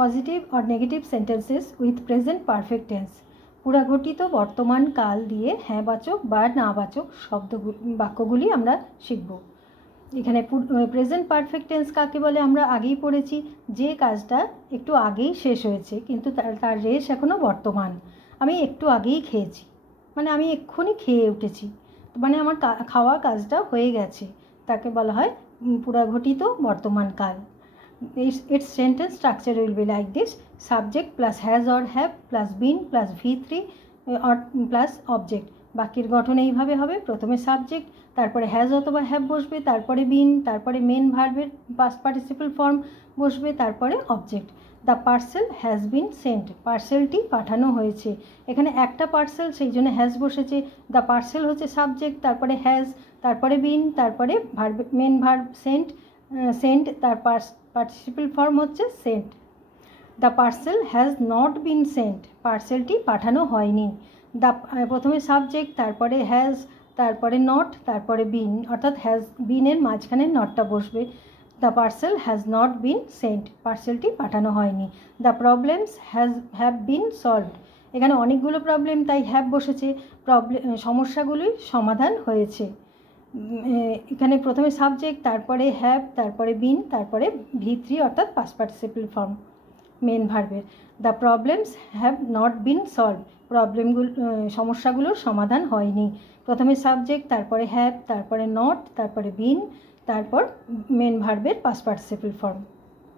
Positive or negative sentences with present perfect tense. পুরাঘটিত বর্তমান কাল দিয়ে হ্যাঁবাচক বা নাবাচক বাক্যগুলি আমরা শিখব। এখানে প্রেজেন্ট পারফেক্ট টেন্স কাকে বলে আমরা আগেই পড়েছি, যে কাজটা একটু আগেই শেষ হয়েছে কিন্তু তার রেশ এখনও বর্তমান। আমি একটু আগেই খেয়েছি, মানে আমি এক্ষুনি খেয়ে উঠেছি, মানে আমার খাওয়া কাজটা হয়ে গেছে, তাকে বলা হয় পুরাঘটিত বর্তমান কাল। Its sentence structure will be like this: subject plus has or have plus been plus V3 or plus object। বাক্যের গঠন এইভাবে হবে, প্রথমে সাবজেক্ট, তারপরে হ্যাজ অথবা হ্যাভ বসবে, তারপরে বিন, তারপরে মেন ভার্বের পাস্ট পার্টিসিপল ফর্ম বসবে, তারপরে object. The parcel has been sent, পার্সেলটি পাঠানো হয়েছে। এখানে একটা পার্সেল, সেই জন্য হ্যাজ বসেছে। দ্য পার্সেল হচ্ছে সাবজেক্ট, তারপরে হ্যাজ, তারপরে বিন, তারপরে ভার্ব, মেন ভার্ব সেন্ট, তার পার্টিসিপল ফর্ম হচ্ছে sent. The parcel has not been sent, পার্সেলটি পাঠানো হয়নি। প্রথমে সাবজেক্ট, তারপরে হ্যাজ, তারপরে নট, তারপরে বিন, অর্থাৎ হ্যাজ বিনের মাঝখানে নটটা বসবে। The parcel has not been sent, পার্সেলটি পাঠানো হয়নি। The problems have been solved, এখানে অনেকগুলো প্রবলেম তাই হ্যাভ বসেছে, সমস্যাগুলির সমাধান হয়েছে। এখানে প্রথমে সাবজেক্ট, তারপরে হ্যাভ, তারপরে বিন, তারপরে V3 অর্থাৎ পাস্ট পার্টিসিপল ফর্ম মেন ভার্বের। The problems have not been solve, সমস্যাগুলোর সমাধান হয়নি। প্রথমে সাবজেক্ট, তারপরে হ্যাভ, তারপরে নট, তারপরে বিন, তারপর মেন ভার্বের পাস্ট পার্টিসিপল ফর্ম।